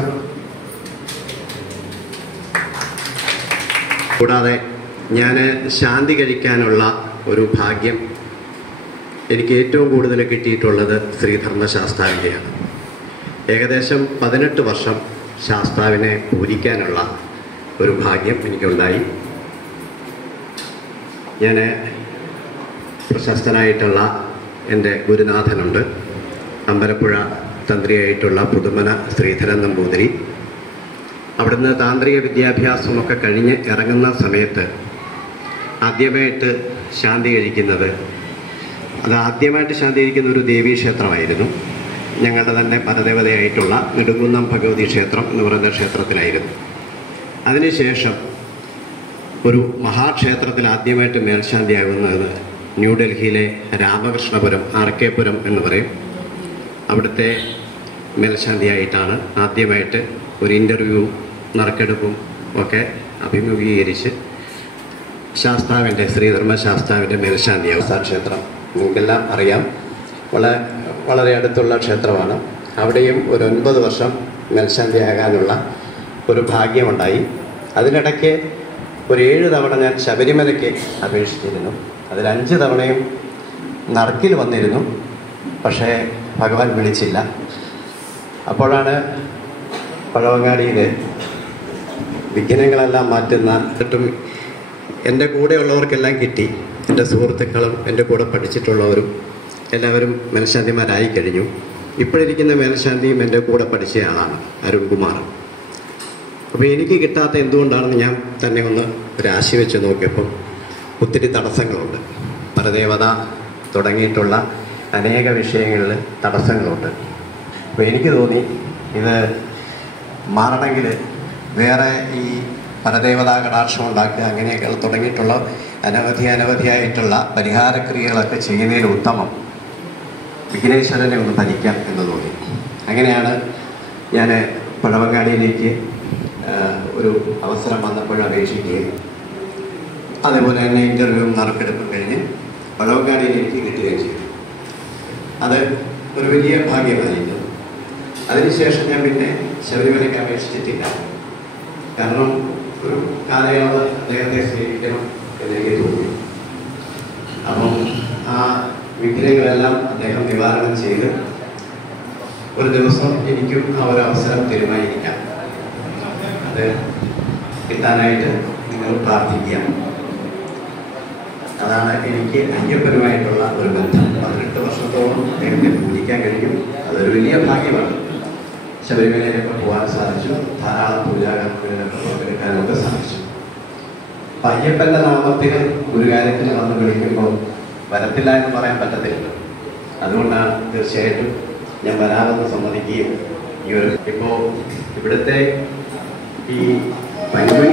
നമസ്കാരം. കൂടാതെ ഞാൻ ശാന്തി കഴിക്കാനുള്ള ഒരു ഭാഗ്യം എനിക്ക് ഏറ്റവും കൂടുതൽ കിട്ടിയിട്ടുള്ളത് ശ്രീധർമ്മശാസ്താവിൻ്റെയാണ്. ഏകദേശം 18 വർഷം ശാസ്താവിനെ പൂജിക്കാനുള്ള ഒരു ഭാഗ്യം എനിക്കുണ്ടായി. ഞാൻ പ്രശസ്തനായിട്ടുള്ള എൻ്റെ ഗുരുനാഥനുണ്ട്, അമ്പലപ്പുഴ തന്ത്രിയായിട്ടുള്ള പുതുമന ശ്രീധരൻ നമ്പൂതിരി. അവിടുന്ന് താന്ത്രിക വിദ്യാഭ്യാസമൊക്കെ കഴിഞ്ഞ് ഇറങ്ങുന്ന സമയത്ത് ആദ്യമായിട്ട് ശാന്തി കഴിക്കുന്ന ഒരു ദേവീക്ഷേത്രമായിരുന്നു. ഞങ്ങളുടെ തന്നെ പരദേവതയായിട്ടുള്ള നെടുങ്കുന്നം ഭഗവതി ക്ഷേത്രം എന്ന് പറയുന്ന ക്ഷേത്രത്തിലായിരുന്നു. അതിനുശേഷം ഒരു മഹാക്ഷേത്രത്തിൽ ആദ്യമായിട്ട് മേൽശാന്തിയാകുന്നത് ന്യൂഡൽഹിയിലെ രാമകൃഷ്ണപുരം, RK പുരം എന്ന് പറയും. അവിടുത്തെ മേൽശാന്തിയായിട്ടാണ് ആദ്യമായിട്ട് ഒരു ഇൻ്റർവ്യൂ, നറുക്കെടുപ്പും ഒക്കെ അഭിമുഖീകരിച്ച് ശാസ്താവിൻ്റെ, ശ്രീധർമ്മശാസ്താവിൻ്റെ മേൽശാന്തിയാവും. ക്ഷേത്രം നിങ്ങൾക്കെല്ലാം അറിയാം, വളരെ അടുത്തുള്ള ക്ഷേത്രമാണ്. അവിടെയും ഒരു 9 വർഷം മേൽശാന്തിയാകാനുള്ള ഒരു ഭാഗ്യമുണ്ടായി. അതിനിടയ്ക്ക് ഒരു 7 തവണ ഞാൻ ശബരിമലയ്ക്ക് അപേക്ഷിച്ചിരുന്നു. അതിൽ 5 തവണയും നറുക്കിൽ വന്നിരുന്നു, പക്ഷേ ഭഗവാൻ വിളിച്ചില്ല. അപ്പോഴാണ് പഴവങ്ങാടിയിൽ വിഘ്നങ്ങളെല്ലാം മാറ്റുന്ന എൻ്റെ കൂടെയുള്ളവർക്കെല്ലാം കിട്ടി. എൻ്റെ സുഹൃത്തുക്കളും എൻ്റെ കൂടെ പഠിച്ചിട്ടുള്ളവരും എല്ലാവരും മേൽശാന്തിമാരായി കഴിഞ്ഞു. ഇപ്പോഴിരിക്കുന്ന മേൽശാന്തിയും എൻ്റെ കൂടെ പഠിച്ച ആളാണ്, അരുൺകുമാർ. അപ്പോൾ എനിക്ക് കിട്ടാത്ത എന്തുകൊണ്ടാണെന്ന് ഞാൻ തന്നെ ഒന്ന് രാശി വെച്ച് നോക്കിയപ്പം ഒത്തിരി തടസ്സങ്ങളുണ്ട്. പരദേവത തുടങ്ങിയിട്ടുള്ള അനേക വിഷയങ്ങളിൽ തടസ്സങ്ങളുണ്ട്. അപ്പോൾ എനിക്ക് തോന്നി ഇത് മാറണമെങ്കിൽ വേറെ ഈ പരദേവതാ കടാക്ഷം ഉണ്ടാക്കുക അങ്ങനെയൊക്കെ തുടങ്ങിയിട്ടുള്ള അനവധിയായിട്ടുള്ള പരിഹാരക്രിയകളൊക്കെ ചെയ്യുന്നതിൽ ഉത്തമം വിഘ്നേശ്വരനെ ഒന്ന് ഭരിക്കാം എന്ന് തോന്നി. അങ്ങനെയാണ് ഞാൻ പഴവങ്ങാടിയിലേക്ക് ഒരു അവസരം വന്നപ്പോൾ അപേക്ഷിക്കുകയും അതേപോലെ തന്നെ ഇൻ്റർവ്യൂവും നറുക്കെടുപ്പും കഴിഞ്ഞ് പഴവങ്ങാടിയിലേക്ക് കിട്ടുകയും ചെയ്തു. അത് ഒരു വലിയ ഭാഗ്യമായിരുന്നു. അതിനുശേഷം ഞാൻ പിന്നെ ശബരിമലയ്ക്ക് അപേക്ഷിച്ചിട്ടില്ല. കാരണം ഒരു കാലയളവ് അദ്ദേഹത്തെ സ്വീകരിക്കണം എന്നെനിക്ക് തോന്നി. അപ്പം ആ വിഘ്നങ്ങളെല്ലാം അദ്ദേഹം നിവാരണം ചെയ്ത് ഒരു ദിവസം എനിക്കും ആ ഒരു അവസരം തീരുമാനിക്കാം. അത് കിട്ടാനായിട്ട് നിങ്ങൾ പ്രാർത്ഥിക്കുക. അതാണ് എനിക്ക് അയ്യപ്പനുമായിട്ടുള്ള ഒരു ബന്ധം. 18 വർഷത്തോളം അദ്ദേഹത്തെ പൂജിക്കാൻ കഴിയും. അതൊരു വലിയ ഭാഗ്യമാണ്. ശബരിമലയിലൊക്കെ പോകാൻ സാധിച്ചു, ധാരാളം പൂജാകർമ്മങ്ങളിലൊക്കെ പങ്കെടുക്കാനൊക്കെ സാധിച്ചു. അപ്പം അയ്യപ്പൻ്റെ നാമത്തിൽ ഒരു കാര്യത്തിന് വന്ന് വിളിക്കുമ്പോൾ വരത്തില്ല എന്ന് പറയാൻ പറ്റത്തില്ല. അതുകൊണ്ടാണ് തീർച്ചയായിട്ടും ഞാൻ വരാമെന്ന് സമ്മതിക്കുകയും ഇപ്പോൾ ഇവിടുത്തെ ഈ പൈമണി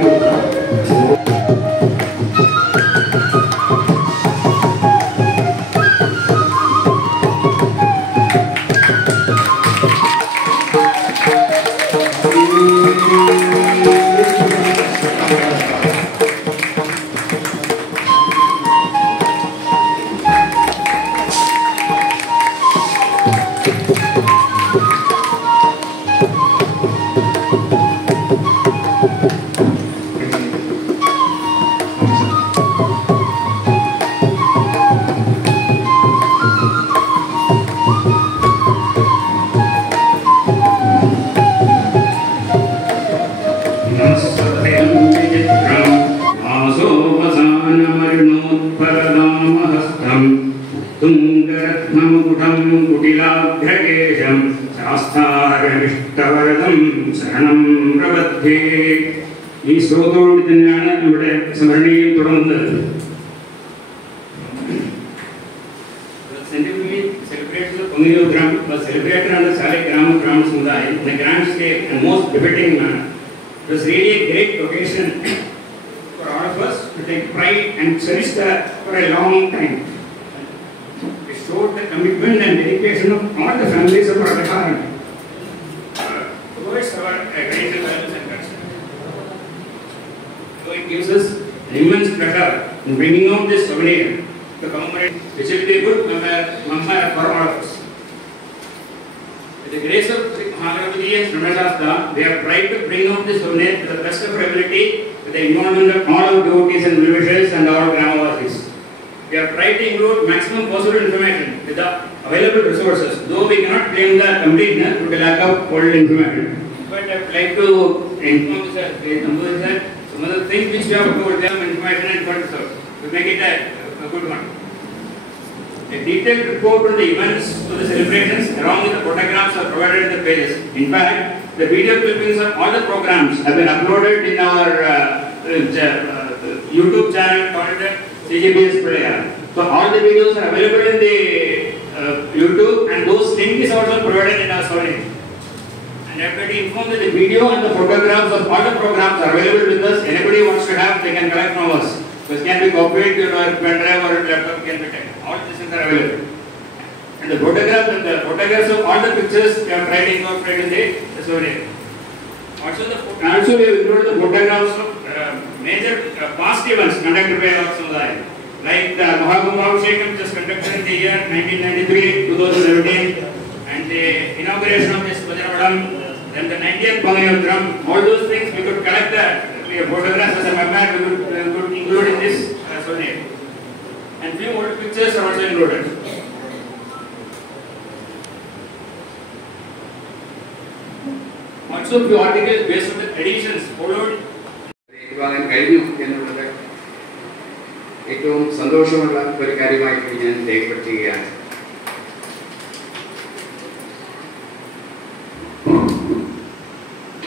ഈ ശ്ലോകത്തോടുകൂടി തന്നെയാണ് നമ്മുടെ സ്മരണയും തുടങ്ങുന്നത്. Celebrated under Saleh Grama Samudaya in a grand scale and most befitting manner. It was really a great occasion for all of us to take pride and cherish that for a long time. It showed the commitment and dedication of all the families of Radhakaran towards our traditional values and culture. So it gives us an immense pleasure in bringing out this souvenir to commemorate, which will be a good memoir for all of us. With the grace of Mahaganapati and Srimashastra, they have tried to bring out this souvenirs to the best of their ability with the involvement of all our devotees and well-wishers and our Gramavasis. We have tried to include maximum possible information with the available resources, though we cannot claim the completeness due to lack of old information. But I would like to inform that some of the things which we have covered, them information and further to make it a good one. A detailed report on the events of the celebrations along with the photographs are provided in the pages. In fact, the video clippings of all the programs have been uploaded in our YouTube channel called CGBS Player. So all the videos are available in the YouTube, and those link is also provided in our story. And I have to inform that the video and the photographs of all the programs are available with us. Anybody wants to have, they can collect from us. So it can be copied to your pen drive or laptop can be taken. All these things are available. And the photographs of all the pictures we have tried to incorporate in the story. Also we have included the photographs of major past events conducted by our Samudaya, like the Mahakumbhabhishekam just conducted in the year 1993-2017, and the inauguration of this Vajrapadam, then the 90th Bangayotram. All those things we could collect the photographs as a map we could include in this souvenir. And few more pictures are also included. Also few articles based on the editions followed. ഏറ്റുവാങ്ങാൻ കഴിഞ്ഞു എന്നുള്ളത് ഏറ്റവും സന്തോഷമുള്ള ഒരു കാര്യമായിട്ട് ഞാൻ രേഖപ്പെടുത്തുകയാണ്.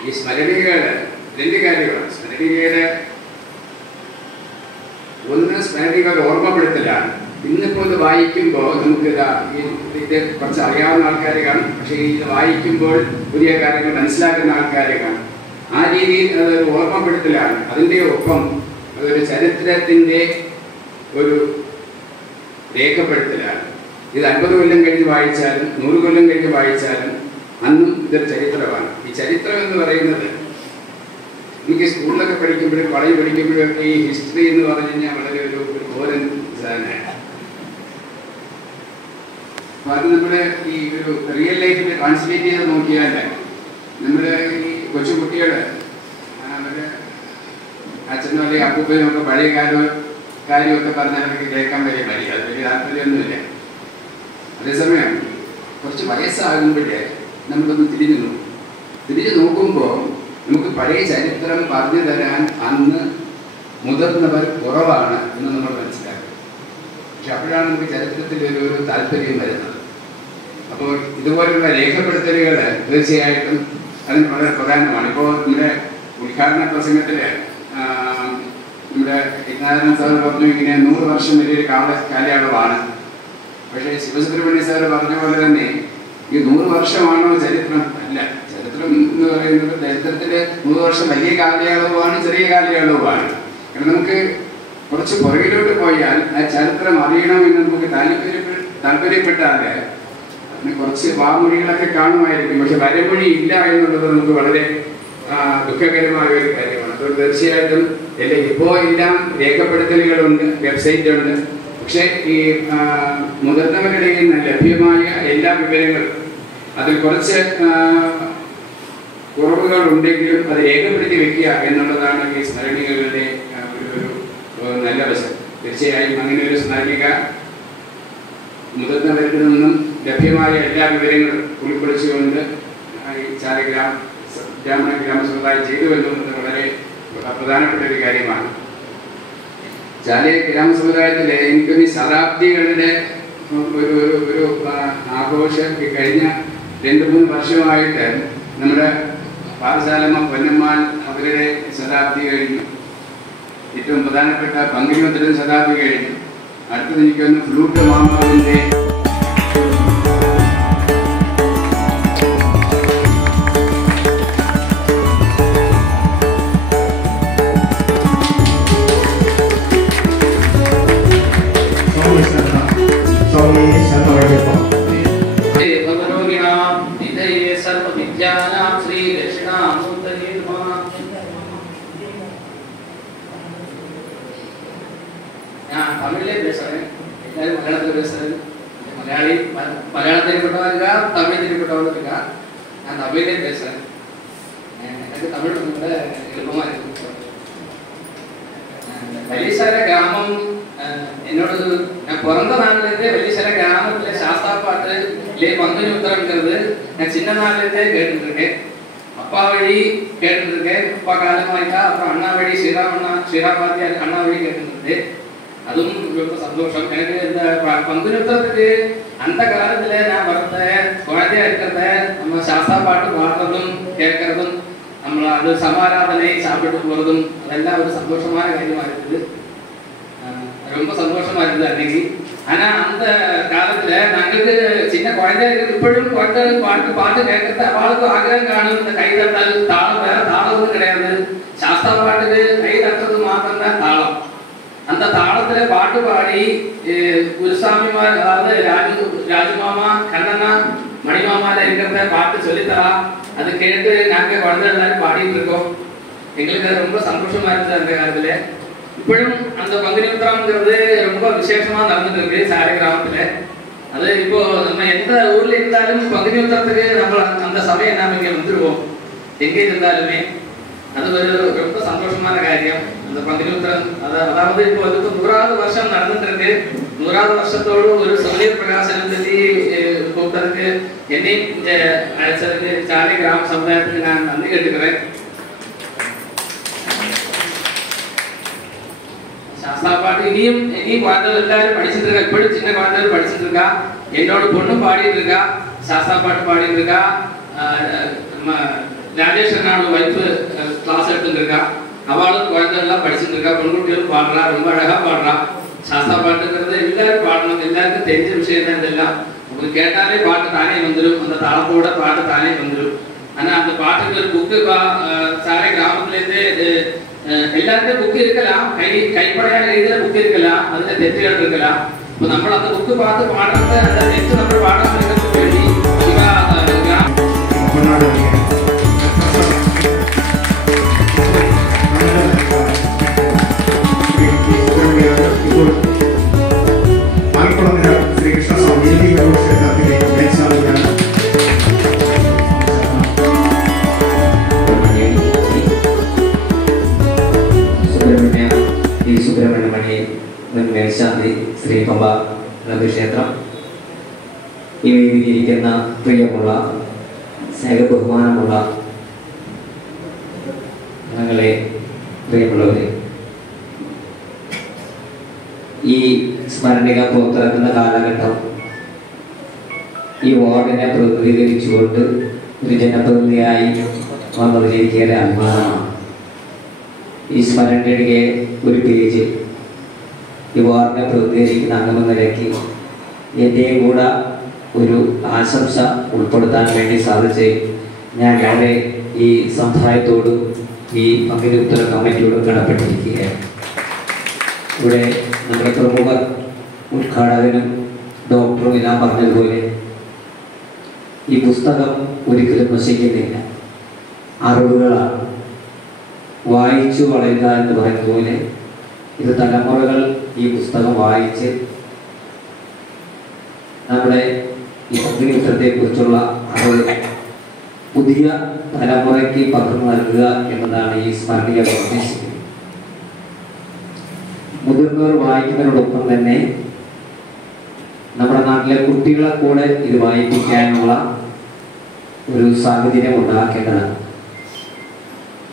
ഈ സ്മരണികകൾ രണ്ട് കാര്യങ്ങളാണ്. സ്മരണികൾ ഓർമ്മപ്പെടുത്തലാണ്. ഇന്നിപ്പോൾ ഇത് വായിക്കുമ്പോൾ നമുക്ക് ഇത് കുറച്ച് അറിയാവുന്ന ആൾക്കാരെ കാണും, പക്ഷേ ഇത് വായിക്കുമ്പോൾ പുതിയ കാര്യങ്ങൾ മനസ്സിലാക്കുന്ന ആൾക്കാരെ കാണും. ആ രീതിയിൽ അതൊരു ഓർമ്മപ്പെടുത്തലാണ്. അതിൻ്റെ ഒപ്പം അതൊരു ചരിത്രത്തിൻ്റെ ഒരു രേഖപ്പെടുത്തലാണ്. ഇത് 50 കൊല്ലം കഴിഞ്ഞ് വായിച്ചാലും 100 കൊല്ലം കഴിഞ്ഞ് വായിച്ചാലും അന്നും ഇതൊരു ചരിത്രമാണ്. ഈ ചരിത്രം എന്ന് പറയുന്നത് എനിക്ക് സ്കൂളിലൊക്കെ പഠിക്കുമ്പോഴും കോളേജ് പഠിക്കുമ്പോഴും ഒക്കെ ഈ ഹിസ്റ്ററി എന്ന് പറഞ്ഞു കഴിഞ്ഞാൽ വളരെ ഒരു ഓരൻ സാധനമാണ്. അപ്പോൾ അത് നമ്മുടെ ഈ ഒരു റിയൽ ലൈഫിൽ ട്രാൻസ്ലേറ്റ് ചെയ്ത് നോക്കിയാൽ നമ്മുടെ ഈ കൊച്ചുകുട്ടികൾ അവരുടെ അച്ഛനും അല്ലെങ്കിൽ അപ്പൂപ്പനും ഒക്കെ പഴയ കാര്യമൊക്കെ പറഞ്ഞാൽ അവർക്ക് കേൾക്കാൻ വലിയ മടിയാണ്, അത് വലിയ താല്പര്യമൊന്നുമില്ല. അതേസമയം കുറച്ച് വയസ്സാകുമ്പോഴേ നമുക്കൊന്ന് തിരിഞ്ഞു നോക്കുമ്പോൾ നമുക്ക് പഴയ ചരിത്രം പറഞ്ഞു തരാൻ അന്ന് മുതിർന്നവർ കുറവാണ് എന്ന് നമ്മൾ മനസ്സിലാക്കും. പക്ഷെ അപ്പോഴാണ് നമുക്ക് ചരിത്രത്തിൽ ഒരു താല്പര്യം വരുന്നത്. അപ്പോൾ ഇതുപോലുള്ള രേഖപ്പെടുത്തലുകൾ തീർച്ചയായിട്ടും അതിന് വളരെ പ്രധാനമാണ്. ഇപ്പോൾ നമ്മുടെ ഉദ്ഘാടന പ്രസംഗത്തിൽ നമ്മുടെ വിജ്ഞാനന്ദൻ സാർ പറഞ്ഞു ഇങ്ങനെ 100 വർഷം വലിയൊരു കാലയളവാണ്. പക്ഷേ ശിവസുബ്രഹ്മണ്യ സാർ പറഞ്ഞ പോലെ തന്നെ ഈ 100 വർഷമാണോ ചരിത്രം? അല്ല, ചരിത്രം എന്ന് പറയുന്നത് ചരിത്രത്തിൽ 100 വർഷം വലിയ കാലയളവാണ്, ചെറിയ കാലയളവാണ്. കാരണം നമുക്ക് കുറച്ച് പുറകിലോട്ട് പോയാൽ ആ ചരിത്രം അറിയണമെന്ന് നമുക്ക് താല്പര്യപ്പെട്ടാൽ കുറച്ച് വാമൊഴികളൊക്കെ കാണുമായിരിക്കും, പക്ഷെ വരമൊഴി ഇല്ല എന്നുള്ളത് നമുക്ക് വളരെ ദുഃഖകരമായ ഒരു കാര്യമാണ്. അപ്പോൾ തീർച്ചയായിട്ടും ഇപ്പോൾ എല്ലാം രേഖപ്പെടുത്തലുകളുണ്ട്, വെബ്സൈറ്റ് ഉണ്ട്. പക്ഷേ ഈ മുതിർന്നവരുടെ നിന്ന് ലഭ്യമായ എല്ലാ വിവരങ്ങളും അതിൽ കുറച്ച് കുറവുകൾ ഉണ്ടെങ്കിലും അത് രേഖപ്പെടുത്തി വെക്കുക എന്നുള്ളതാണ് ഈ സ്മരണികകളുടെ ഒരു നല്ല വശം. തീർച്ചയായും അങ്ങനെ ഒരു സ്മരണിക മുതിർന്നവരിൽ നിന്നും ലഭ്യമായ എല്ലാ വിവരങ്ങളും ഉൾക്കൊള്ളിച്ചുകൊണ്ട് ഈ ഗ്രാമസമുദായം ചെയ്തു എന്നുള്ളത് വളരെ പ്രധാനപ്പെട്ട ഒരു കാര്യമാണ്. ചാലിയ ഗ്രാമസമുദായത്തിലെ എനിക്കൊന്ന് ശതാബ്ദികളുടെ ഒരു ആഘോഷം കഴിഞ്ഞ 2-3 വർഷമായിട്ട് നമ്മുടെ പാറശാലമ്മ പൊന്നമ്മാൻ അവരുടെ ശതാബ്ദി കഴിഞ്ഞു. ഏറ്റവും പ്രധാനപ്പെട്ട പങ്കിരിമത്തിൻ്റെ ശതാബ്ദി കഴിഞ്ഞു. അടുത്തത് എനിക്കൊന്ന് ഫ്ലൂട്ട് മാമാവിൻ്റെ தமிழ்லே பேசுகிறேன், மலையாளத்தில் பேசுகிறேன். மலையாளி மலையாளம் தெரியப்பட்டவங்க இருக்கா, தமிழ் தெரியப்பட்டவங்க இருக்கா? நான் தமிழே பேசுகிறேன். எனக்கு தமிழ் ரொம்ப எളുப்பமாக இருக்கு. வெள்ளிசர கிராமம் என்னோட நான் பிறந்த நாள்லேருந்தே வெள்ளிசர கிராமத்தில் சாஸ்தா பாட்டு இல்லையே பங்குனி உத்தரம்ங்கிறது நான் சின்ன நாள்லேருந்தே கேட்டுருக்கேன். அப்பா வழி கேட்டுருக்கேன். அப்பா காலமாயிட்டா அப்புறம் அண்ணா வழி ஸ்ரீராபாத்தியார் அண்ணா வழி கேட்டுருந்தது. அதுவும் ரொம்ப சந்தோஷம். எனக்கு இந்த பங்குனி உத்தரத்துக்கு அந்த காலத்துல நான் வளர்ந்த குழந்தையா இருக்கிறத நம்ம சாஸ்தா பாட்டு பாடுறதும் கேட்கறதும் நம்மள அது சமாராதனை சாப்பிட்டு போறதும் அதெல்லாம் ஒரு சந்தோஷமான காரியமா இருக்குது. ரொம்ப சந்தோஷமா இருந்தது அன்னைக்கு. ஆனா அந்த காலத்துல நாங்களுக்கு சின்ன குழந்தையா இருக்கு இப்பொழுதும் பாட்டு பாட்டு கேட்கறது அவளுக்கு ஆகிரம் காணும். இந்த கைதட்டல் தாளம் வேற தாளமும் கிடையாது. சாஸ்தா பாட்டுக்கு கை தட்டுறது மாத்திரம் தான் தாளம். அந்த தாளத்துல பாட்டு பாடி குருசாமிமார் அதாவது ராஜுமாமா கண்ணனா மணிமாமால இருக்கிறத பாட்டு சொல்லித்தரா. அது கேட்டு நாங்க குழந்தை எல்லாரும் பாடிட்டு இருக்கோம். எங்களுக்கு அது ரொம்ப சந்தோஷமா இருந்தது அந்த காலத்துல. இப்பவும் அந்த பங்குனி உத்திரம்ங்கிறது ரொம்ப விசேஷமா நடந்துட்டு இருக்கு சாலை கிராமத்துல. அது இப்போ நம்ம எந்த ஊர்ல இருந்தாலும் பங்குனி உத்திரத்துக்கு நம்ம அந்த சமயம் நாம இங்க வந்துருவோம். எங்கே இருந்தாலுமே அது ஒரு ரொம்ப சந்தோஷமான காரியம். அந்த பங்குனி உத்திரம் அதாவது இப்போ அதுக்கு 100வது வருஷம் நடந்துட்டு இருக்கு. 100வது வருஷத்தோடு ஒரு சூரிய பிரகாசம் சொல்லி கூப்பிட்டதுக்கு என்னையும் இந்த அழைச்சதுக்கு சாலை கிராம சமுதாயத்துக்கு நான் நன்றி கேட்டுக்கிறேன். சாஸ்தா பாட்டு இனியும் குழந்தைகள் எல்லாரும் படிச்சுட்டு இருக்கா. இப்படி சின்ன குழந்தைகள் படிச்சுட்டு இருக்கா. என்னோட பொண்ணும் பாடிட்டு இருக்கா. சாஸ்தா பாட்டு பாடிட்டு இருக்கா. ராஜேஸ்வரனோட வைஃபு கிளாஸ் எடுத்துட்டு இருக்கா. அவளும் குழந்தைகள்லாம் படிச்சுட்டு இருக்கா. பொண்ணுக்குட்டிகளும் பாடுறா. ரொம்ப அழகா பாடுறா. சாஸ்தா பாட்டுங்கிறது எல்லாரும் பாடணும். எல்லாருக்கும் தெரிஞ்ச விஷயம் தான் இதெல்லாம். உங்களுக்கு கேட்டாலே பாட்டு தானே வந்துடும். அந்த தாளத்தோட பாட்டு தானே வந்துடும். ஆனா அந்த பாட்டுக்கு ஒரு புக்கு சாரை கிராமத்துலேருந்து எல்லாருக்கும் புக்கு இருக்கலாம். கைப்படையாக எழுதிய புக்கு இருக்கலாம். அதுல தெற்றுகள் இருக்கலாம். இப்போ நம்ம அந்த புக்கு பார்த்து பாடுறது அந்த தெற்று நம்ம பாடாம இருக்கிறதுக்கு வேண்டி ശ്രീകൃഷ്ണ സ്വാമി സുബ്രഹ്മണ്യമണി മേൽശാന്തി ശ്രീ പമ്പ ക്ഷേത്രം, ഈ വേദിയിലിരിക്കുന്ന പ്രിയമുള്ള സ്നേഹബഹുമാനമുള്ള ഞങ്ങളെ പ്രിയമുള്ളവരെ, ഈ സ്മരണിക പുറത്തിറക്കുന്ന കാലഘട്ടം ഈ വാർഡിനെ പ്രതിനിധീകരിച്ചുകൊണ്ട് ഒരു ജനപ്രതിനിധിയായി വന്നതിലേക്കേറെ അഭിമാനമാണ്. ഈ സ്മരണികയെ ഒരു പേജ് ഈ വാർഡിനെ പ്രതിനിധീകരിക്കുന്ന അംഗമെന്ന നിലയ്ക്ക് എൻ്റെയും കൂടെ ഒരു ആശംസ ഉൾപ്പെടുത്താൻ വേണ്ടി സാധിച്ച് ഞാൻ വളരെ ഈ സമുദായത്തോടും ഈ പങ്കിന് ഉത്തര കമ്മിറ്റിയോടും കടപ്പെട്ടിരിക്കുകയാണ്. ഇവിടെ നമ്മുടെ പ്രമുഖർ ഉദ്ഘാടകനും ഡോക്ടറും എല്ലാം പറഞ്ഞതുപോലെ ഈ പുസ്തകം ഒരിക്കലും നശിക്കുന്നില്ല. അറിവുകളാണ്. വായിച്ചു വളരുക എന്ന് പറയുന്ന പോലെ ഇത് തലമുറകൾ ഈ പുസ്തകം വായിച്ച് നമ്മുടെ ഈ പങ്കിന് ഉത്തരത്തെക്കുറിച്ചുള്ള അറിവ് പുതിയ തലമുറയ്ക്ക് പകർന്നു നൽകുക എന്നതാണ് ഈ സ്മരണിക ഉദ്ദേശിക്കുന്നത്. മുതിർന്നവർ വായിക്കുന്നതിനോടൊപ്പം തന്നെ നമ്മുടെ നാട്ടിലെ കുട്ടികളെ കൂടെ ഇത് വായിപ്പിക്കാനുള്ള ഒരു സാഹചര്യം ഉണ്ടാക്കേണ്ടതാണ്.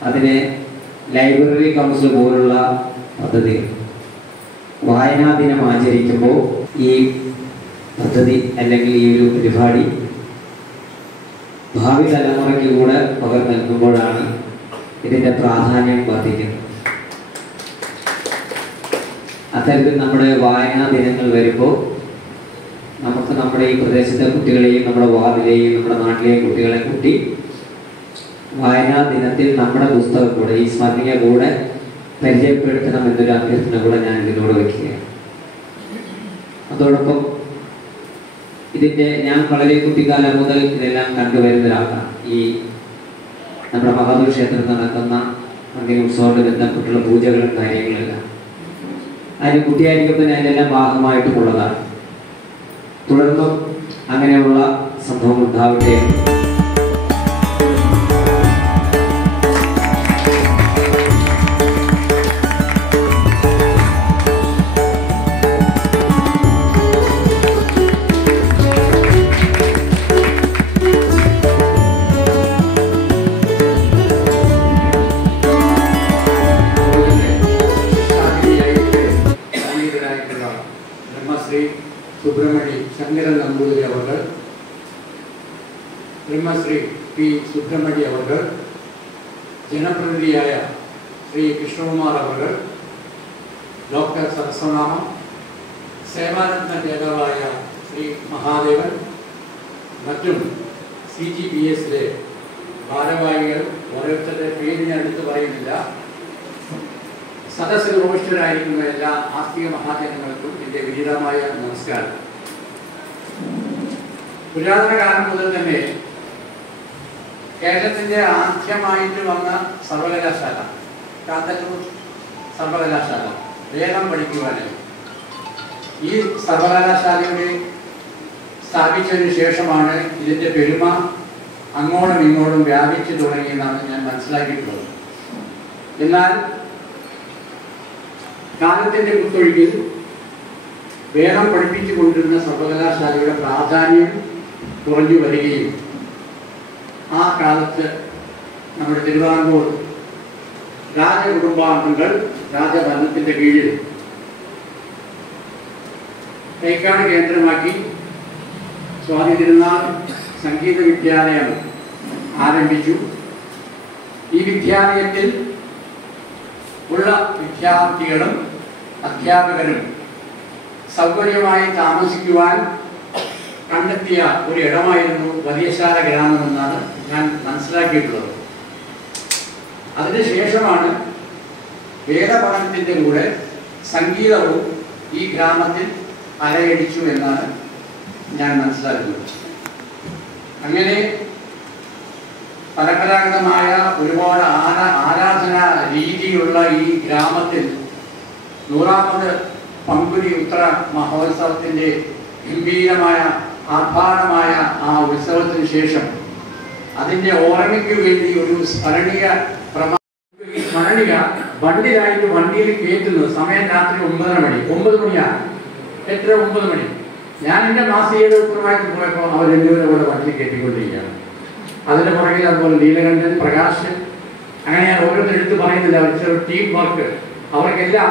അതിന് ലൈബ്രറി കൗൺസിൽ പോലുള്ള പദ്ധതി വായനാ ദിനം ആചരിക്കുമ്പോൾ ഈ പദ്ധതി അല്ലെങ്കിൽ ഈ ഒരു പരിപാടി ഭാവി തലമുറയ്ക്ക് കൂടെ പകർന്നു നൽകുമ്പോഴാണ് ഇതിൻ്റെ പ്രാധാന്യം വർദ്ധിക്കുന്നത്. അത്തരത്തിൽ നമ്മുടെ വായനാ ദിനങ്ങൾ വരുമ്പോൾ നമുക്ക് നമ്മുടെ ഈ പ്രദേശത്തെ കുട്ടികളെയും നമ്മുടെ വാർഡിലെയും നമ്മുടെ നാട്ടിലെയും കുട്ടികളെ കൂട്ടി വായനാ ദിനത്തിൽ നമ്മുടെ പുസ്തകം കൂടെ ഈ സ്മരണിക കൂടെ പരിചയപ്പെടുത്തണം എന്നൊരു അഭ്യർത്ഥന കൂടെ ഞാൻ ഇതിലൂടെ വയ്ക്കുകയാണ്. അതോടൊപ്പം ഞാൻ വളരെ കുട്ടിക്കാലം മുതൽ ഇതെല്ലാം കണ്ടുവരുന്ന ഒരാളാണ്. ഈ നമ്മുടെ മഹാബലി ക്ഷേത്രത്തിൽ നടക്കുന്ന പങ്കിന് ഉത്സവത്തോട് ബന്ധപ്പെട്ടുള്ള പൂജകളും കാര്യങ്ങളെല്ലാം അതിന് കുട്ടിയായിരിക്കുമ്പോൾ അതിനെല്ലാം ഭാഗമായിട്ടുമുള്ളതാണ്. തുടർന്നും അങ്ങനെയുള്ള സംഭവങ്ങൾ ഉണ്ടാവട്ടെ. ബ്രഹ്മശ്രീ പി സുബ്രഹ്മണ്യ അവർ, ജനപ്രതിനിധിയായ ശ്രീ കൃഷ്ണകുമാർ അവർ, ഡോക്ടർ സരസ്വനാമ, സേവാരത്ന ജേതാവായ ശ്രീ മഹാദേവൻ, മറ്റും CGBSലെ ഭാരവാഹികൾ, ഓരോരുത്തരുടെ പേര് ഞാൻ എടുത്തു പറയുന്നില്ല. സദസ്സിൽ ഉപവിഷ്ടരായിരിക്കുന്ന എല്ലാ ആസ്തിക മഹാജനങ്ങൾക്കും എൻ്റെ വിനീതമായ നമസ്കാരം. പുരാതന കാലം മുതൽ തന്നെ കേരളത്തിൻ്റെ ആദ്യമായിട്ട് വന്ന സർവകലാശാല കാന്തല്ലൂർ സർവകലാശാല വേദം പഠിക്കുവാനായി ഈ സർവകലാശാലയുടെ സ്ഥാപിച്ചതിന് ശേഷമാണ് ഇതിൻ്റെ പെരുമ അങ്ങോട്ടും ഇങ്ങോട്ടും വ്യാപിച്ചു തുടങ്ങിയെന്നാണ് ഞാൻ മനസ്സിലാക്കിയിട്ടുള്ളത്. എന്നാൽ കാലത്തിൻ്റെ കുത്തൊഴുക്കിൽ വേദം പഠിപ്പിച്ചു കൊണ്ടിരുന്ന സർവകലാശാലയുടെ പ്രാധാന്യം കുറഞ്ഞു വരികയും ആ കാലത്ത് നമ്മുടെ തിരുവിതാംകൂർ രാജകുടുംബാംഗങ്ങൾ രാജഭരണത്തിൻ്റെ കീഴിൽ തേക്കാട് കേന്ദ്രമാക്കി സ്വാതി തിരുനാൾ സംഗീത വിദ്യാലയം ആരംഭിച്ചു. ഈ വിദ്യാലയത്തിൽ ഉള്ള വിദ്യാർത്ഥികളും അധ്യാപകരും സൗകര്യമായി താമസിക്കുവാൻ കണ്ടെത്തിയ ഒരു ഇടമായിരുന്നു വലിയശാല ഗ്രാമമെന്നാണ് ഞാൻ മനസ്സിലാക്കിയിട്ടുള്ളത്. അതിനുശേഷമാണ് വേദപഠനത്തിൻ്റെ കൂടെ സംഗീതവും ഈ ഗ്രാമത്തിൽ അലയടിച്ചു എന്നാണ് ഞാൻ മനസ്സിലാക്കുന്നത്. അങ്ങനെ പരമ്പരാഗതമായ ഒരുപാട് ആരാധനാ രീതിയുള്ള ഈ ഗ്രാമത്തിൽ 100ാമത് പങ്കുനി ഉത്തര മഹോത്സവത്തിൻ്റെ ഗംഭീരമായ ആർഭാടമായ ആ ഉത്സവത്തിന് ശേഷം അതിൻ്റെ ഓർമ്മയ്ക്ക് വേണ്ടി ഒരു സ്മരണിക വണ്ടിയിലായിട്ട് വണ്ടിയിൽ കയറ്റുന്നത് സമയം രാത്രി 9 മണി 9 മണിയാണ്. എത്ര 9 മണി. ഞാൻ എൻ്റെ മാസികയുടെ ഉത്തരവാദിത്തം പോയപ്പോൾ അവർ രണ്ടുപേരും കൂടെ വണ്ടി കയറ്റിക്കൊണ്ടിരിക്കുകയാണ്. അതിൻ്റെ പുറകിൽ അതുപോലെ നീലകണ്ഠൻ, പ്രകാശൻ, അങ്ങനെ ഞാൻ ഓരോരുത്തരും എടുത്ത് പറയുന്നില്ല. ഒരു ടീം വർക്ക്. അവർക്കെല്ലാം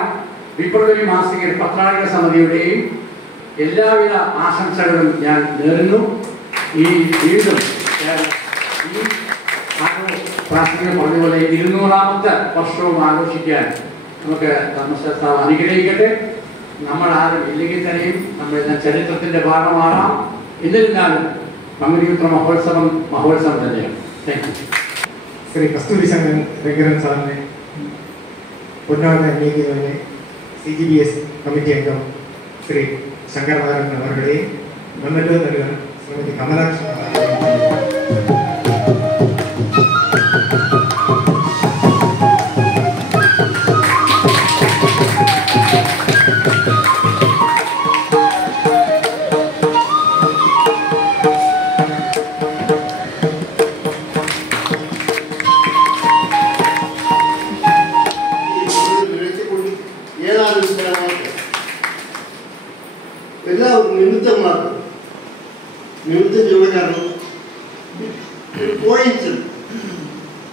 വിപ്ലവി മാസികയുടെ പത്രാധിക സമിതിയുടെയും എല്ലാവിധ ആശംസകളും ഞാൻ നേരുന്നു. ഈ വീണ്ടും ഈ പ്രാർത്ഥികൾ പറഞ്ഞതുപോലെ 200ാമത്തെ വർഷവും ആഘോഷിക്കാൻ നമുക്ക് ധർമ്മശാസ്ത്രം അനുഗ്രഹിക്കട്ടെ. നമ്മൾ ആരും ഇല്ലെങ്കിൽ തന്നെയും നമ്മളെല്ലാം ചരിത്രത്തിൻ്റെ ഭാഗമാകാം. എന്നിരുന്നാലും പങ്കുനിയുത്ര മഹോത്സവം തന്നെയാണ്. Thank you. ശ്രീ കസ്തൂരി ശങ്കരൻ രംഗരൻ സാറിനെ പൊന്നാട അംഗീകരിക്കുന്നതിന് CGBS കമ്മിറ്റി അംഗം ശ്രീ ശങ്കരനാരായണൻ അവരുടെയും വന്നിട്ട് നൽകാൻ ശ്രീമതി കമലാക്ഷി എല്ലാവർക്കും നിമിത്തമാർക്കും നിമിത്തം ചൂടക്കാരണം പോയിന്റ്സ്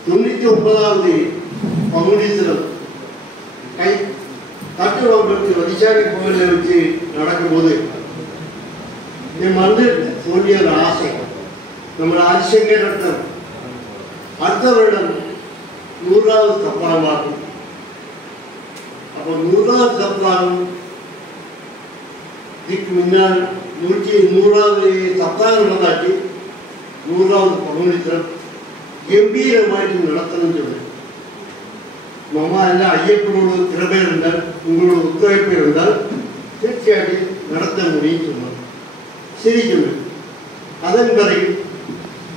99ാമത് പങ്കുനീശ്വരം തട്ടുവമ്പലത്തിൽ വരിശാല കോവിലിൽ വെച്ച് നടക്കുമ്പോൾ ഞാൻ മനസ്സിൽ തോന്നിയ ഒരു ആശയം, നമ്മുടെ ആശങ്കയുടെ അടുത്ത വരുடம் 100ാவது സപ്താഹമാക്കും. അപ്പോൾ 100ാவது സപ്താഹം ഇതിക്ക് മുന്നാൽ 100ാவது സപ്താഹം നടന്നാക്കി 100ാவது പങ്കുനീശ്വരം ഗംഭീരമായിട്ട് നടത്തണം ചൊല്ലി നമ്മ എല്ലാം അയ്യപ്പനോട് കൃപയുണ്ടാൽ നിങ്ങളോട് ഉത്തരവിപ്പുണ്ടാൽ തീർച്ചയായിട്ടും നടത്താൻ முடியும் சொன்னார். ശരിക്കും അതൻ പറയും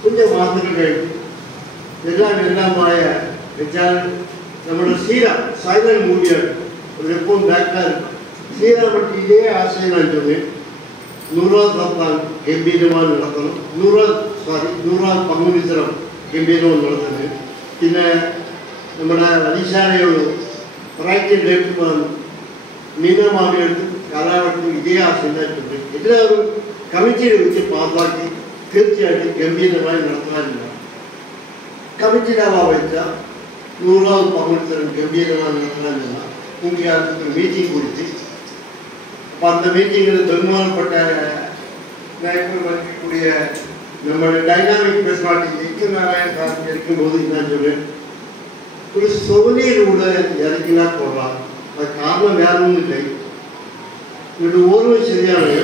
கொஞ்சம் മാസങ്ങൾ കഴിഞ്ഞ് എല്ലാമായ വെച്ചാൽ നമ്മുടെ ശ്രീറാം സൈലന്റ് മൂവിയാണ് ഒരെപ്പം ബാക്കാർ ശ്രീറാമട്ട് ഇതേ ആശയമാണ് ചൊല്ലി 100ാவது സപ്താഹം ഗംഭീരമായി നടത്തണം. 100ാவது പങ്കുനീശ്വരം ഗംഭീരമായി നടത്തുന്നത്. പിന്നെ നമ്മുടെ വരിശാലയോട് പ്രാക്ടിക്കൽ മീനമാവിയെടുത്ത് കാലാവധി ഇതേ ആശയമായിട്ടുണ്ട്. എല്ലാവരും കമ്മിറ്റിയിൽ വെച്ച് പാസ്സാക്കി തീർച്ചയായിട്ടും ഗംഭീരമായി നടത്താനില്ല. കമ്മിറ്റിയിലാവാ വെച്ച 100ാவது പങ്കുനീശ്വരം ഗംഭീരമായി നടത്താനില്ല. മുഖ്യാർത്ഥത്തിൽ മീറ്റിംഗ് കൊടുത്ത് അപ്പോൾ அந்த மீட்டிங்கில் பெரும்பான்மைப்பட்ட நாயக்கர் வகிக்கக்கூடிய നമ്മുടെ dynamic personality A Narayana sir ഇരിക്കുമ്പോൾ ഞാൻ ചൊല്ലേன் ഒരു സോനിയിലൂടെ ഇറക്കിനാ കൊള്ളാം. അത് കാരണം വേറെ ഒന്നുമില്ല. ഇവിടെ ഓർമ്മ ശരിയാണ്.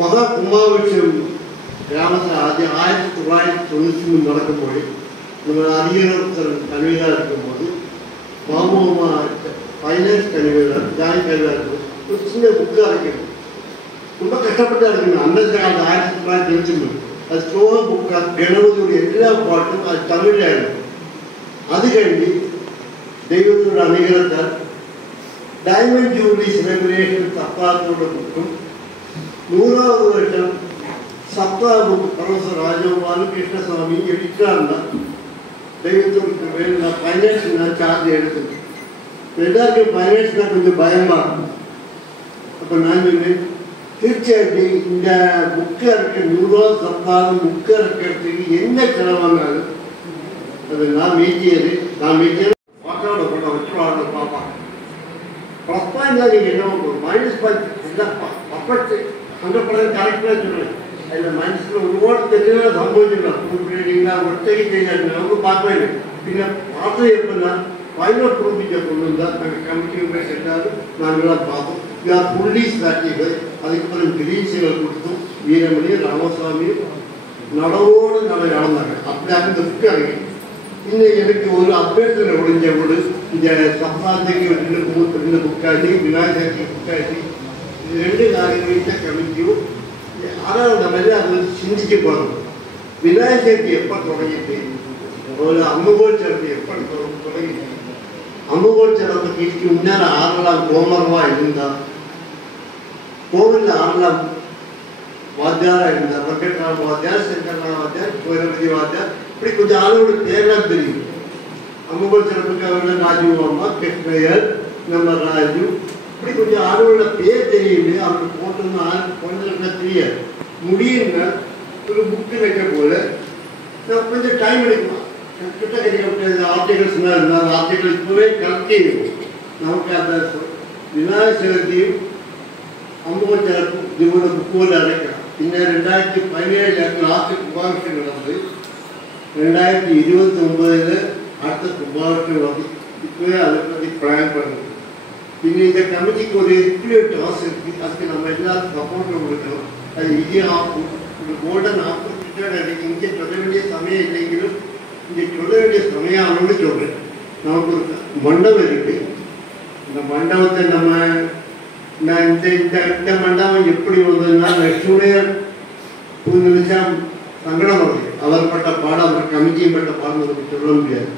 മഹാകുംഭാഭിഷേകം ഗ്രാമത്തിൽ ആദ്യം 1993 നടക്കുമ്പോൾ നമ്മൾ അധികൃതർ കൺവീനറായിരിക്കുമ്പോൾ മാമൂമ്മ ഫൈനാൻസ് കൺവീനർ ജോയിന്റ് കൺവീനർ ഒരു ചിന്ന ബുക്ക് ഇറക്കണം. ரொம்ப கஷ்டப்பட்டு இருக்கணும். அந்த காலத்து 1993 அது ஸ்லோக புக்கா கணபதியோட எல்லா பாட்டும் அது தமிழில் இருக்கும். அது கண்டி தெய்வத்தோட அனுகிரகத்தால் டைமண்ட் ஜூப்ளி செலிப்ரேஷன் சப்தாத்தோட புக்கும் 100வது வருஷம் சப்தா புக் ப்ரொஃபஸர் ராஜகோபால் கிருஷ்ணசாமி எடிட்டராக தெய்வத்தோட வேணும். நான் ஃபைனான்ஸ் நான் சார்ஜ் எடுத்துட்டேன். எல்லாருக்கும் ஃபைனான்ஸ்னால் கொஞ்சம் பயமாக இருக்கும். அப்போ நான் சொன்னேன் തീർച്ചയായിട്ടും இந்த புக்கு இறக்க 100வது சப்தாகம் புக்கு இறக்கிறதுக்கு என்ன செலவானாலும் அது நான் மீட்டியது வாட்டரோட போட்ட வச்சுருவாங்க பார்ப்பாங்க. ப்ளஸ் பாயிண்ட் தான் நீங்கள் என்ன பண்ணுவோம் மைனஸ் பாயிண்ட் இல்லை பர்ஃபெக்ட் 100% கரெக்டாக சொல்லுவேன். அதில் மைனஸில் ഒരുപാട് തെറ്റുകൾ സംഭവിച്ചിട്ടുണ്ട്. പ്രൂഫ് ഒറ്റയ്ക്ക് കഴിഞ്ഞാൽ നമുക്ക് பார்க்கவே പിന്നെ பார்த்தது எப்படின்னா ஃபைனல் ப்ரூஃப் இங்கே கொண்டு வந்தால் நாங்கள் கமிட்டி மெம்பர்ஸ் எல்லாரும் நாங்களாம் பார்த்தோம். யார் ஃபுல்லி சாட்டிஃபை. அதுக்கப்புறம் கிரீன்ஸுகள் கொடுத்தும் வீரமணியும் ராமசாமியும் நடவோடு நடந்தாங்க. அப்படியாக இந்த புக்கு இறங்கி இன்னும் எனக்கு ஒரு அப்டேட்டில் ஒழிஞ்ச ஒரு இந்த சப்தாந்திக்கு 2 புக்காச்சு விநாயகருக்கு புக்காச்சு இது 2 காரியங்கள்ட்ட கமிட்டியும் ஆனால் நம்ம அது சிந்திக்க போகிறோம். விநாயகர் சதுர்த்தி எப்போ தொடங்கிட்டு ஒரு அம்முகோல் சதுர்த்தி எப்போ தொடங்கிட்டு அம்முகோல் சதுர்த்திக்கு இதுக்கு முன்னாடி ஆறலாம் கோமரவா இருந்தால் கோவிலில் ஆறலாம் வாத்தியாராக இருந்தார். வெங்கட்ராம வாத்தியார், சங்கரநாத வாத்தியார், கோரபதி வாத்தியார், இப்படி கொஞ்சம் ஆளோட பேரெல்லாம் தெரியும். அம்முகோல் சிறப்புக்கு அவர்கள் ராஜீவ் அம்மா, கிருஷ்ணயர், நம்ம ராஜு, இப்படி கொஞ்சம் ஆளோட பேர் தெரியுது. அவருக்கு போட்டோம்னு ஆளுக்கு குழந்தைகளுக்கு தெரியாது. முடியும்னா ஒரு புக்கு வைக்க போல நான் கொஞ்சம் டைம் எடுக்கலாம். கிட்ட கிடைக்க ஆர்டிகல்ஸ் இருந்தால் ஆர்டிகல் இப்போவே கலக்கி நமக்கு அந்த விநாயகர் சதுர்த்தியும் அம்முகோல் சிறப்பும் இவரோட புக்குவில் அடைக்கலாம். பின்னர் 2017 லாஸ்ட் கும்பாபிஷேகம் நடந்தது. 2029 அடுத்த கும்பாபிஷேகம் வந்து இப்போவே அதை பற்றி பிளான் பண்ணுது. പിന്നെ இந்த கமிட்டிக்கு ஒரு எப்படி டாஸ் இருக்குது. அதுக்கு நம்ம எல்லாரும் சப்போர்ட் கொடுக்கணும். அது ஈஸி ஆகும். ஒரு கோல்டன் ஆப்பர்ச்சுனிட்டி இங்கே சொல்ல வேண்டிய சமயம் இல்லைங்களும் இங்கே சொல்ல வேண்டிய சமயம் ஆனோன்னு சொல்கிறேன். நமக்கு ஒரு மண்டபம் இருக்குது. இந்த மண்டபத்தை நம்ம நான் இந்த மண்டபம் எப்படி வந்ததுன்னா லட்சுமிய ஒரு நிமிஷம் சங்கடம் வருது. அவர் பட்ட பாடம் அவர் கமிட்டியும் பட்ட பாடம் நமக்கு சொல்ல முடியாது.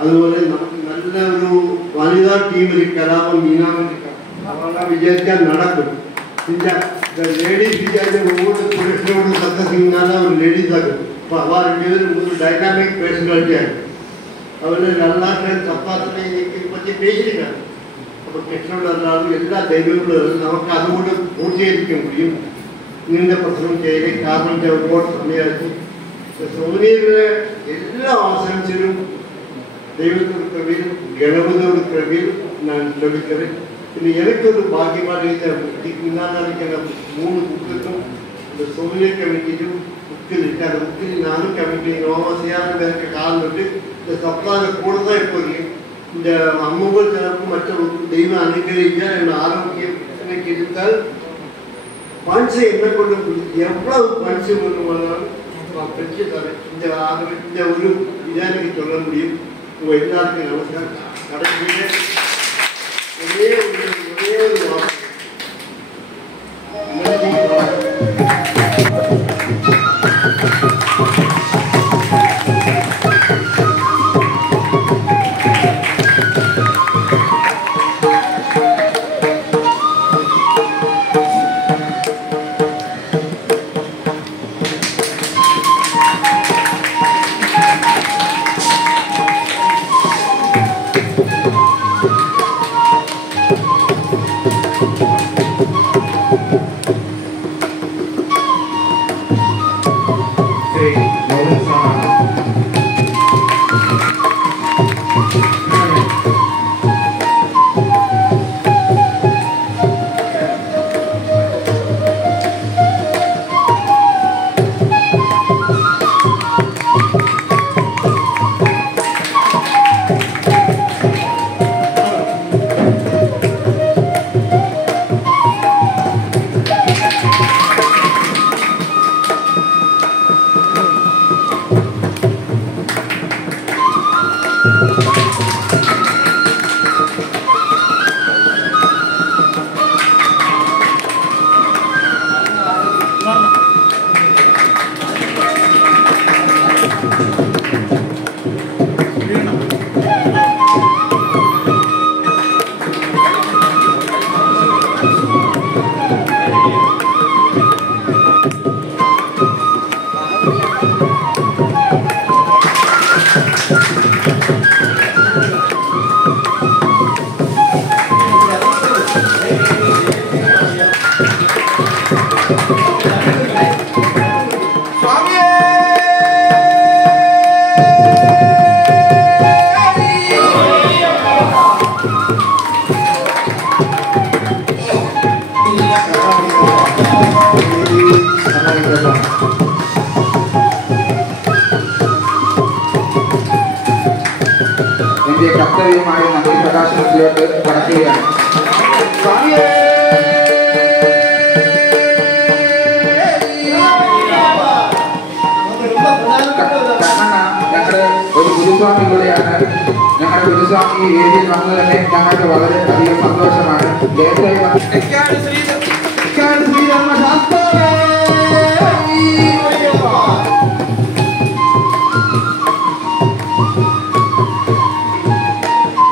അതുപോലെ നമുക്ക് നല്ല ഒരു വനിതാ ടീമിൽ കലാപം മീനാവും അവരെല്ലാം വിചാരിച്ചാൽ നടക്കും. പിന്നെ ലേഡീസ് വിചാരിച്ച ഒவ்வொரு പുരുഷനോട് സത്യസിംഗാല ഒരു ലേഡീസ് ആക്കും. അപ്പോൾ അവ രണ്ടുപേരും ഒരു டைனாமிக் பேர்சனாலிட்டி ஆகும். அவரு நல்லா சப்பாத்தினை பற்றி பேசியிருக்காங்க. அப்போ கிருஷ்ணன் இருந்தாலும் எல்லா தெய்வங்களும் நமக்கு அதுകൊണ്ട് பூர்த்தீകരിக்க முடியும். இந்த பிரச்சனை செய்யலை காரணம் ഒരുപാട് സമയമാക്കി സോനിയിലെ എല്ലാ ആശംസകളും தெய்வத்தோட கிருபையில் கணபதியோட கிருபையில் நான் சொல்லிக்கிறேன். இது எனக்கு ஒரு பாக்கியமான இதுக்கு முன்னால் இருக்கிற 3 புக்குக்கும் இந்த சோனியர் கமிட்டியும் புக்கில் இருக்கு. அந்த புக்கில் நானும் கமிட்டி ரோமசியான பேருக்கு காலம் விட்டு இந்த சப்தாக கூட தான் இப்போ இருக்கு. இந்த அம்முகோல் சிறப்பு மற்ற தெய்வம் அனுகிரகிக்க என்னோட ஆரோக்கியம் எனக்கு இருந்தால் பன்சை என்ன கொண்டு எவ்வளவு பன்சு கொண்டு வந்தாலும் நான் பெற்று தரேன். இந்த ஒரு இதாக எனக்கு சொல்ல முடியும். உங்கள் எல்லாருக்கும் நமஸ்காரம். கடைசியிலே ஒரே ஒரு வார்த்தை എന്റെ കർത്തവ്യമായ നന്ദി പ്രകാശനത്തിലോട്ട് കടക്കുകയാണ്. ഞങ്ങളുടെ ഒരു ഗുരുസ്വാമി കൂടെയാണ്. ഞങ്ങളുടെ ഗുരുസ്വാമി ഈ വേദിയിൽ വന്നത് തന്നെ ഞങ്ങൾക്ക് വളരെ അധികം സന്തോഷമാണ്.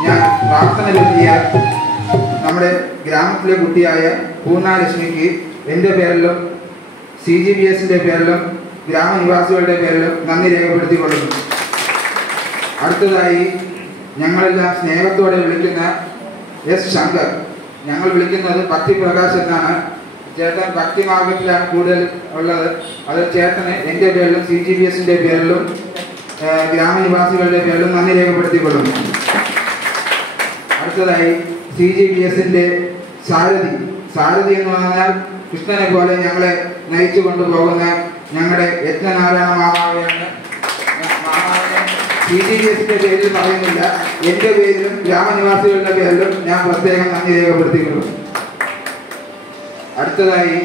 ഞാൻ പ്രാർത്ഥനയിലെത്തിയ നമ്മുടെ ഗ്രാമത്തിലെ കുട്ടിയായ പൂർണ്ണലക്ഷ്മിക്ക് എൻ്റെ പേരിലും CGBSന്റെ പേരിലും ഗ്രാമനിവാസികളുടെ പേരിലും നന്ദി രേഖപ്പെടുത്തിക്കൊള്ളുന്നു. അടുത്തതായി ഞങ്ങളെല്ലാം സ്നേഹത്തോടെ വിളിക്കുന്ന S. ശങ്കർ. ഞങ്ങൾ വിളിക്കുന്നത് ഭക്തി പ്രകാശ് എന്നാണ്. ചേട്ടൻ ഭക്തി മാർഗത്തിലാണ് കൂടുതൽ ഉള്ളത്. അത് ചേട്ടന് എൻ്റെ പേരിലും CGBSന്റെ പേരിലും ഗ്രാമനിവാസികളുടെ പേരിലും നന്ദി രേഖപ്പെടുത്തിക്കൊള്ളുന്നു. അടുത്തതായി CGBSന്റെ സാരഥി എന്ന് പറഞ്ഞാൽ കൃഷ്ണനെ പോലെ ഞങ്ങളെ നയിച്ചു കൊണ്ടുപോകുന്ന ഞങ്ങളുടെ യജ്ഞനാരായണ മാമാവയാണ്. മാമാവിനെ CGBSന്റെ പേരിൽ പറയുന്നില്ല, എൻ്റെ പേരിലും ഗ്രാമനിവാസികളുടെ പേരിലും ഞാൻ പ്രത്യേകം നന്ദി രേഖപ്പെടുത്തിക്കുന്നു. അടുത്തതായി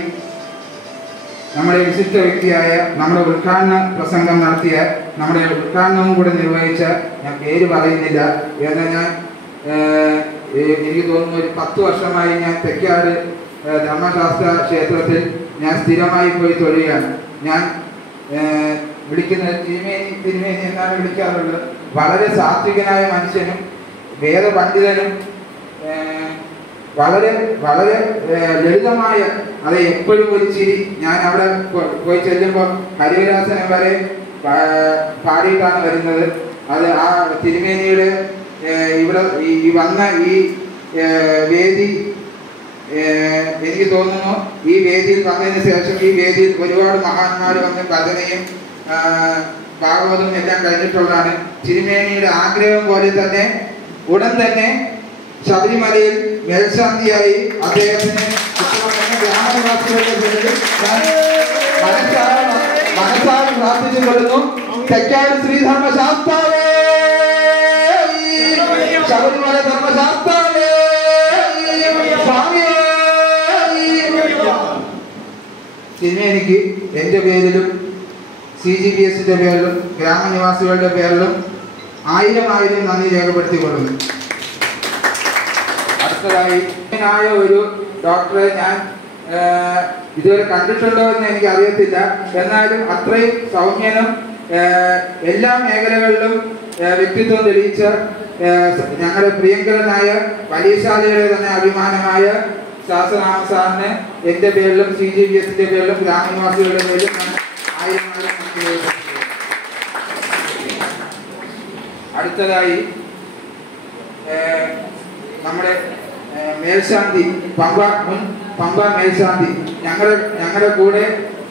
നമ്മുടെ വിശിഷ്ട വ്യക്തിയായ നമ്മുടെ ഉദ്ഘാടന പ്രസംഗം നടത്തിയ നമ്മുടെ ഉദ്ഘാടനവും കൂടെ നിർവഹിച്ച, ഞാൻ പേര് പറയുന്നില്ല എന്നാൽ ഞാൻ എനിക്ക് തോന്നുന്നു ഒരു 10 വർഷമായി ഞാൻ തെക്കാട് ധർമ്മശാസ്ത്ര ക്ഷേത്രത്തിൽ ഞാൻ സ്ഥിരമായി പോയി തൊഴുകയാണ്. ഞാൻ വിളിക്കുന്നത് തിരുമേനി എന്നാണ് വിളിക്കാറുള്ളത്. വളരെ സാത്വികനായ മനുഷ്യനും വേദപണ്ഡിതനും വളരെ വളരെ ലളിതമായ, അത് എപ്പോഴും ഒരു ചിരി. ഞാൻ അവിടെ പോയി ചെല്ലുമ്പോൾ ഹരിവരാസനം വരെ പാടിയിട്ടാണ് വരുന്നത്. അത് ആ തിരുമേനിയുടെ ഇവിടെ വന്ന ഈ വേദി, എനിക്ക് തോന്നുന്നു ഈ വേദിയിൽ വന്നതിന് ശേഷം ഈ വേദിയിൽ ഒരുപാട് മഹാന്മാർ വന്ന് ഭജനയും ഭാഗവതവും എല്ലാം കഴിഞ്ഞിട്ടുള്ളതാണ്. തിരുമേനിയുടെ ആഗ്രഹം പോലെ തന്നെ ഉടൻ തന്നെ ശബരിമലയിൽ മേൽശാന്തിയായി അദ്ദേഹത്തിന് ഗ്രാമനിവാസികളുടെ പേരിൽ മനസ്സാൽ പ്രാർത്ഥിച്ചു കൊള്ളുന്നു. തെക്കാട് ശ്രീധർമ്മശാസ്താവേ, ശബരിമല ധർമ്മശാസ്താവേ, തിരുമേനിക്ക് എൻ്റെ പേരിലും CGBSന്റെ പേരിലും ഗ്രാമനിവാസികളുടെ പേരിലും 1000 നന്ദി രേഖപ്പെടുത്തിക്കൊള്ളുന്നു. അടുത്തതായി ഒരു ഡോക്ടറെ ഞാൻ ഇതുവരെ കണ്ടിട്ടുണ്ടോ എന്ന് എനിക്ക് അറിയത്തില്ല. എന്നാലും അത്രയും സൗമ്യനും എല്ലാ മേഖലകളിലും വ്യക്തിത്വം തെളിയിച്ച ഞങ്ങളുടെ പ്രിയങ്കരനായ വലിയശാലയുടെ തന്നെ അഭിമാനമായ ശാസ്ത്രനാമ സാറിന് എൻ്റെ പേരിലും CGBSന്റെ പേരിലും ഗ്രാമനിവാസികളുടെ പേരിലും 1000 അടുത്തതായി നമ്മുടെ മേൽശാന്തി മുൻ പമ്പ മേൽശാന്തി ഞങ്ങളുടെ കൂടെ